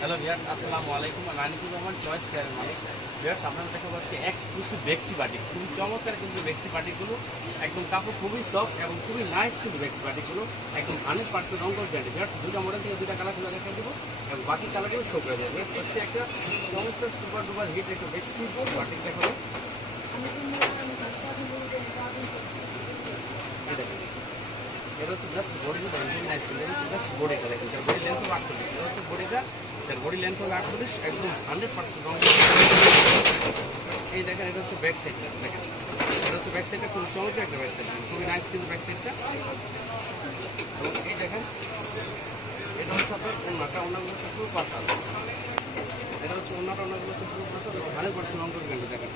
Hello viewers, আসসালামু আলাইকুম। আমি আনিসুর রহমান, চয়েস কেয়ারের মালিক। ভিউয়ার্স, আপনাদের দেখাবো আজকে এক্সক্লুসিভ বেক্সি বাটিক। খুবই চমৎকার কিন্তু বেক্সি বাটিকগুলো, একদম কাপড় খুবই সফট এবং খুবই নাইস কিন্তু বেক্সি বাটিকগুলো একদম 100% রঙ গ্যারান্টি। ভিউয়ার্স, দুটো মডেল থেকে দুটা কালার খুলে দেখা দেবো এবং বাকি কালারগুলো শো করে দেবো। ভিউয়ার্স, হচ্ছে একটা চমৎকার সুপার ডুপার হিট একটা বেক্সি বাটিক দেখাবো। এটা হচ্ছে জাস্ট বডিটা একদম নাইস কিন্তু জাস্ট বডিটা দেখুন, তার বডি লেন্থ হবে 48। এটা হচ্ছে বডিটা, তার বডি লেন্থ হবে 48, একদম 100% রঙ। এই দেখেন, এটা হচ্ছে ব্যাক সাইডটা দেখেন, এটা হচ্ছে ব্যাক সাইডটা খুব চমৎকার একটা ব্যাক সাইড, খুবই নাইস কিন্তু ব্যাক সাইডটা। এবং এই দেখেন, এটা হচ্ছে আপনার ওনাগুলো হচ্ছে পুরো পাসাল, এটা হচ্ছে ওনাগুলো হচ্ছে পুরো পাসাল এবং 100% রঙ গ্যারান্টি দেখেন।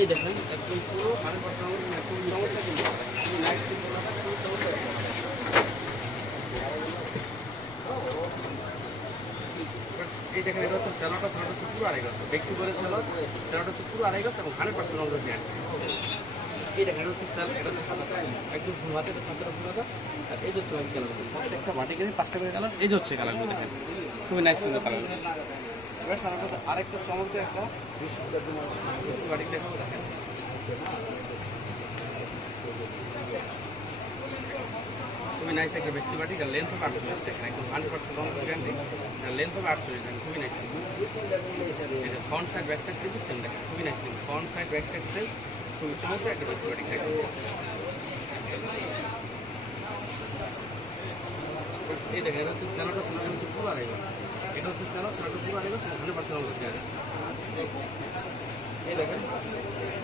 এই দেখেন, একদম পুরো 100% রঙ গ্যারান্টি, খুব চমৎকার কিন্তু খুবই নাইস কিন্তু খুব চমৎকার। এই দেখেন, এটা হচ্ছে স্যালোটা হচ্ছে পুরো আড়াই গজ, বেক্সি করে স্যালোটা হচ্ছে পুরো আড়াই গজ এবং 100% রঙ গ্যারান্টি। এই দেখেন, এটা হচ্ছে স্যাল, এটা হচ্ছে খাতাটা একদম ফুল হাতে, খাতাটা ফুল হাতা। আর এই যে হচ্ছে কালার, প্রত্যেকটা বাটি কিনে 5টা করে কালার। এই যে হচ্ছে কালারগুলো দেখেন, খুবই নাইস কিন্তু কালার। এবার আরেকটা চমৎকার একটা বাটি দেখাবো দেখেন। খুবই নাইস একটা বেক্সি বাটি, আর লেন্থ হবে 48 দেখেন, একদম 100% রঙ গ্যারান্টি, আর লেন্থ হবে 48 দেখেন, খুবই নাইস কিন্তু। এটা ফ্রন্ট সাইড ব্যাক সাইড কিন্তু সেম দেখেন, খুবই নাইস কিন্তু front side back side same, খুবই চমৎকার একটা বেক্সি বাটি দেখেন। এই দেখেন, এটা হচ্ছে স্যালোটা হচ্ছে পুরো আড়াই গজ, এটা হচ্ছে স্যালোটা পুরো আড়াই গজ 100% রঙ গ্যারান্টি। এই দেখেন,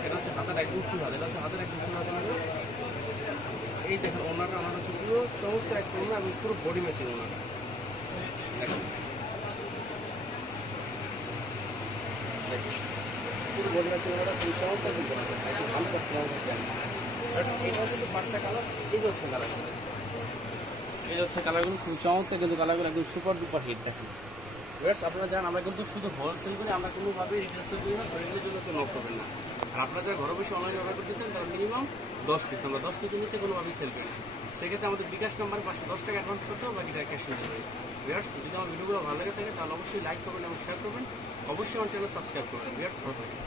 এটা হচ্ছে হাতের একদম ফুল হাতে, এটা হচ্ছে হাতের একদম ফুল হাতে লাগবে। এই দেখেন, ওনাটা হচ্ছে পুরো চমৎকার একটা ওনা এবং পুরো বডি ম্যাচিং ওনাটা দেখেন, পুরো বডি ম্যাচিং ওনাটা খুব চমৎকার কিন্তু একদম 100% রঙ গ্যারান্টি। এটা হচ্ছে 5টা কালার। এই যে হচ্ছে কালারগুলো, এই হচ্ছে কালারগুলো খুব চমৎকার কিন্তু কালারগুলো একদম সুপার ডুপার হিট দেখেন। বেশ, আপনারা জানেন আমরা কিন্তু শুধু হোলসেল করি, আমরা কোনোভাবে রিটেল সেল করি না, শরীরের জন্য কেউ নক করবেন না। আর আপনারা যারা ঘরে বসে অনলাইনে অর্ডার করতে চান তারা মিনিমাম 10 পিস, আমরা 10 পিসের নিচে কোনোভাবেই সেল করি না। সেক্ষেত্রে আমাদের বিকাশ নাম্বার 510 টাকা অ্যাডভান্স করতে হবে, বাকি টাকা ক্যাশ নিতে হবে। ভিউয়ার্স, যদি আমার ভিডিওগুলো ভালো লেগে থাকে তাহলে অবশ্যই লাইক করবেন এবং শেয়ার করবেন, অবশ্যই আমার চ্যানেল সাবস্ক্রাইব করবেন। ভিউয়ার্স, ভালো থাকবেন।